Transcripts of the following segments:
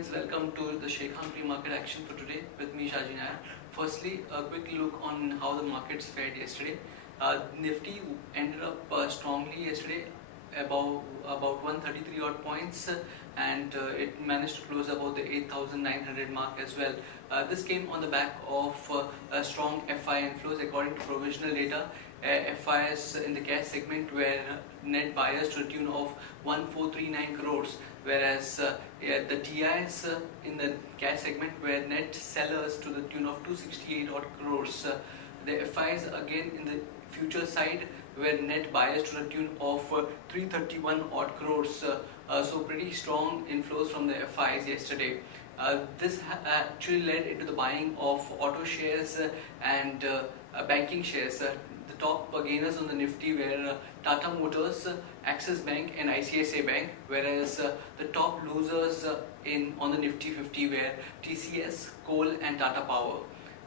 friends, welcome to the Sharekhan pre-market action for today with me Shaji Nair. Firstly, a quick look on how the markets fared yesterday. Nifty ended up strongly yesterday, about 133 odd points, and it managed to close above the 8,900 mark as well. This came on the back of strong FI inflows according to provisional data. FIs in the cash segment were net buyers to the tune of 1439 crores, whereas the TIs in the cash segment were net sellers to the tune of 268 odd crores. The FIs again in the future side were net buyers to the tune of 331 odd crores. So pretty strong inflows from the FIs yesterday. This actually led into the buying of auto shares and banking shares. The top gainers on the Nifty were Tata Motors, Axis Bank and ICICI Bank, whereas the top losers on the Nifty 50 were TCS, Coal and Tata Power.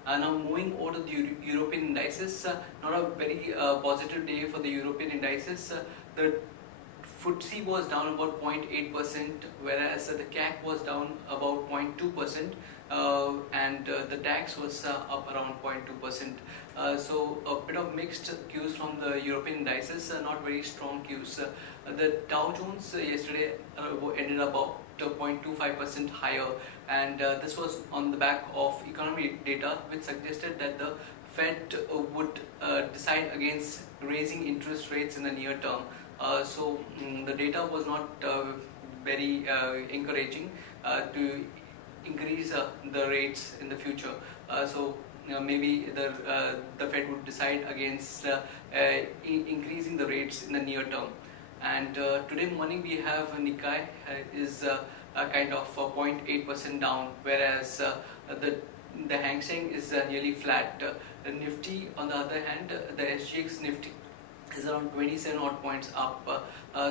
Now moving over to the European indices, not a very positive day for the European indices. The FTSE was down about 0.8%, whereas the CAC was down about 0.2%, and the DAX was up around 0.2%. So a bit of mixed cues from the European indices, not very strong cues. The Dow Jones yesterday ended about 0.25% higher, and this was on the back of economic data which suggested that the Fed would decide against raising interest rates in the near term. So the data was not very encouraging to increase the rates in the future. So maybe the Fed would decide against increasing the rates in the near term. And today morning we have Nikkei is kind of 0.8% down, whereas the Hang Seng is nearly flat. The Nifty, on the other hand, the SGX Nifty is around 27 odd points up.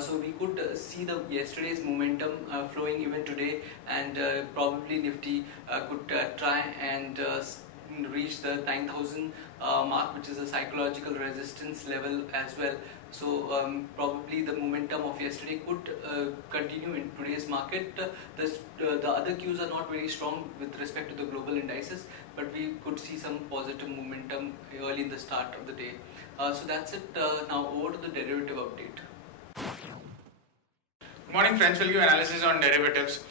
So we could see the yesterday's momentum flowing even today, and probably Nifty could try and reach the 9,000 mark, which is a psychological resistance level as well. So probably the momentum of yesterday could continue in today's market. The other cues are not very strong with respect to the global indices, but we could see some positive momentum early in the start of the day. So that's it. Now over to the derivative update. Good morning friends, we'll give analysis on derivatives.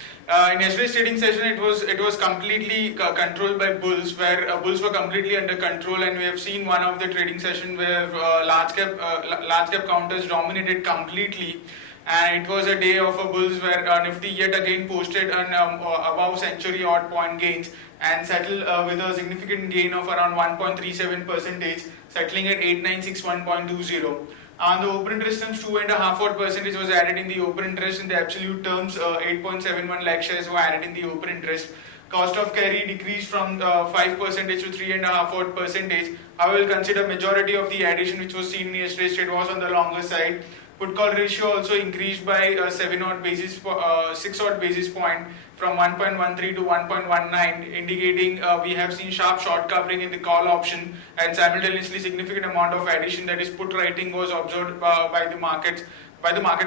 In yesterday's trading session, it was completely controlled by bulls, where bulls were completely under control, and we have seen one of the trading session where large cap counters dominated completely, and it was a day of bulls where Nifty yet again posted an above century odd point gains and settled with a significant gain of around 1.37%, settling at 8961.20. On the open interest terms, 2.5% was added in the open interest. In the absolute terms, 8.71 lakh shares were added in the open interest. Cost of carry decreased from 5% to 3.5%. I will consider majority of the addition which was seen in yesterday's trade was on the longer side. Put call ratio also increased by 6 odd basis point from 1.13 to 1.19, indicating we have seen sharp short covering in the call option, and simultaneously significant amount of addition, that is put writing, was observed by the market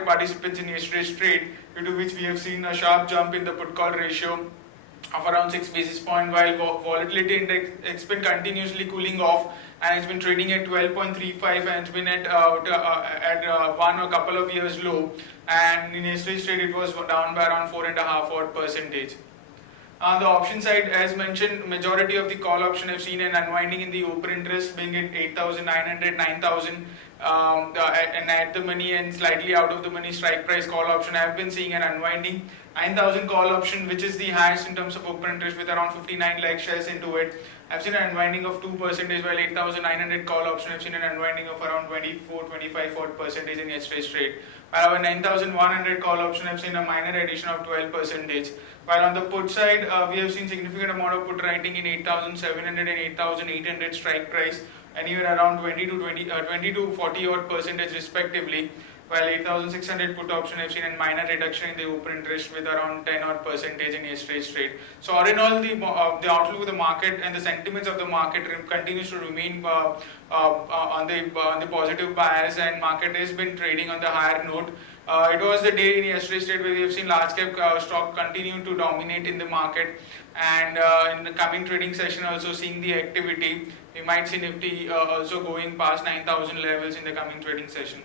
participants in yesterday's trade, due to which we have seen a sharp jump in the put call ratio of around 6 basis point, while volatility index it's been continuously cooling off, and it's been trading at 12.35, and it's been at one or couple of years low, and in yesterday's trade it was down by around 4.5%. On the option side, as mentioned, majority of the call option have seen an unwinding in the open interest, being at 8,900, 9,000, and at the money and slightly out of the money strike price call option have been seeing an unwinding. 9,000 call option, which is the highest in terms of open interest with around 59 lakh shares into it, I've seen an unwinding of 2%, while 8,900 call option have seen an unwinding of around 24-25% in yesterday's trade. While our 9,100 call option have seen a minor addition of 12%. While on the put side, we have seen significant amount of put writing in 8,700 and 8,800 strike price, anywhere around 20 to 40 odd percentage respectively. While 8,600 put option have seen a minor reduction in the open interest with around 10 odd percentage in yesterday's trade. So all in all, the outlook of the market and the sentiments of the market continues to remain on the positive bias, and market has been trading on the higher note. It was the day in yesterday's trade where we have seen large cap stock continue to dominate in the market, and in the coming trading session also seeing the activity, we might see Nifty also going past 9,000 levels in the coming trading session.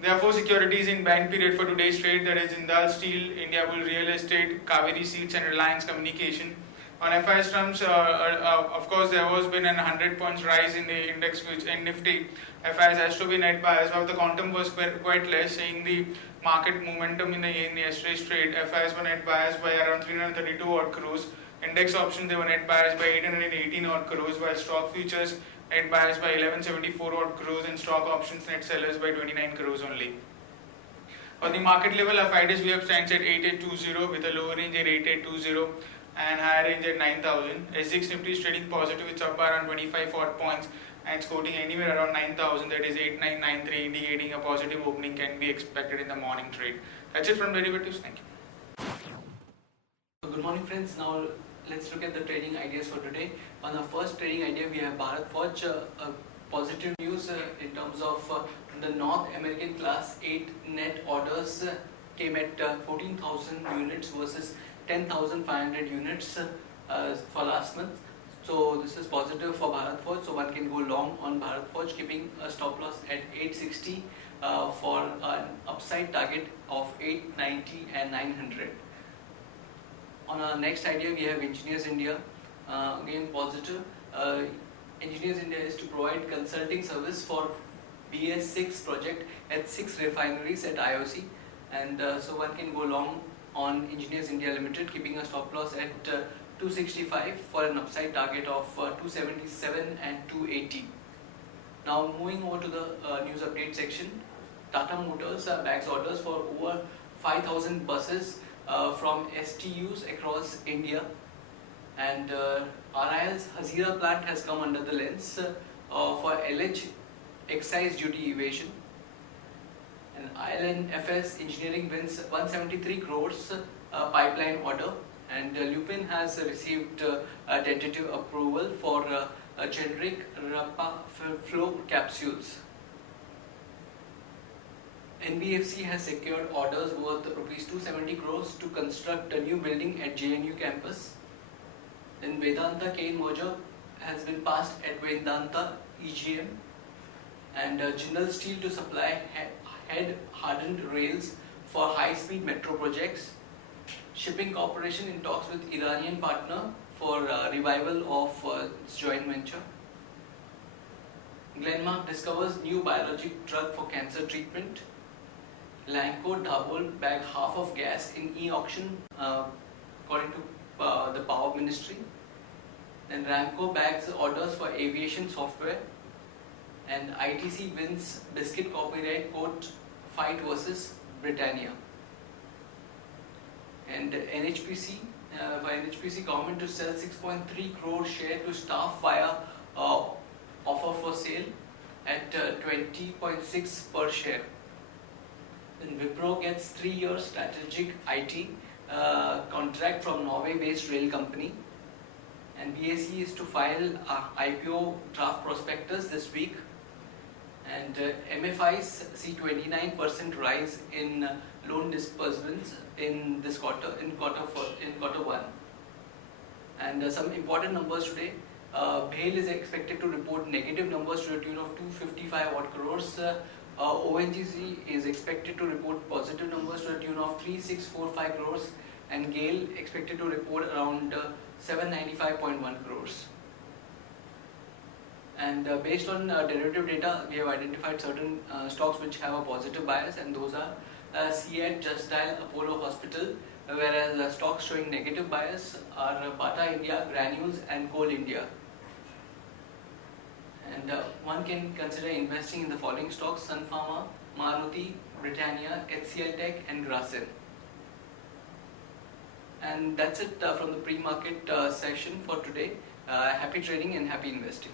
There are 4 securities in buying period for today's trade, that is Jindal Steel, India Bull Real Estate, Kaveri Seeds and Reliance Communication. On FIS terms, of course, there has been an 100 points rise in the index, which in Nifty, FIS has to be net bias, but the quantum was quite less, seeing the market momentum in yesterday's trade. FIS were net bias by around 332 odd crores. Index options, they were net bias by 818 odd crores, while stock futures net bias by 1174 odd crores, and stock options net sellers by 29 crores only. On the market level, FIDs we have stands at 8820 with a lower range at 8820 and higher range at 9,000. SGX Nifty is trading positive, it's up by around 25 odd points and it's quoting anywhere around 9,000, that is 8993, indicating a positive opening can be expected in the morning trade. That's it from derivatives. Thank you. Good morning, friends. Now let's look at the trading ideas for today. On our first trading idea, we have Bharat Forge. Positive news in terms of the North American Class 8 net orders came at 14,000 units versus 10,500 units for last month. So this is positive for Bharat Forge. So one can go long on Bharat Forge, keeping a stop loss at 860 for an upside target of 890 and 900. On our next idea, we have Engineers India. Again positive. Engineers India is to provide consulting service for BS6 project at 6 refineries at IOC, and so one can go long on Engineers India Limited, keeping a stop loss at 265 for an upside target of 277 and 280. Now moving over to the news update section, Tata Motors bags orders for over 5,000 buses from STUs across India, and RIL's Hazira plant has come under the lens for alleged excise duty evasion. And ILNFS Engineering wins 173 crores pipeline order, and Lupin has received a tentative approval for generic Rapaflo capsules. NBFC has secured orders worth rupees 270 crores to construct a new building at JNU campus. Then Vedanta Kane merger has been passed at Vedanta EGM, and Jindal Steel to supply head hardened rails for high-speed metro projects. Shipping Corporation in talks with Iranian partner for revival of its joint venture. Glenmark discovers new biologic drug for cancer treatment. Lanco Dabhol bagged half of gas in e-auction according to the Power Ministry. Then Ramco bags orders for aviation software, and ITC wins biscuit copyright court fight versus Britannia. And NHPC, for NHPC government to sell 6.3 crore share to staff via offer for sale at 20.6 per share. Then Wipro gets 3-year strategic IT contract from Norway-based rail company, and BSE is to file IPO draft prospectus this week, and MFIs see 29% rise in loan disbursements in this quarter, in quarter 1. And some important numbers today. BHAL is expected to report negative numbers to the tune of 255 odd crores. ONGC is expected to report positive numbers to the tune of 3645 crores, and GAIL expected to report around 795.1 crores. And based on derivative data, we have identified certain stocks which have a positive bias, and those are CEAT, Just Dial, Apollo Hospital, whereas stocks showing negative bias are Bata India, Granules and Coal India. And one can consider investing in the following stocks: Sun Pharma, Maruti, Britannia, HCL Tech and Grasim. And that's it from the pre-market session for today. Happy trading and happy investing.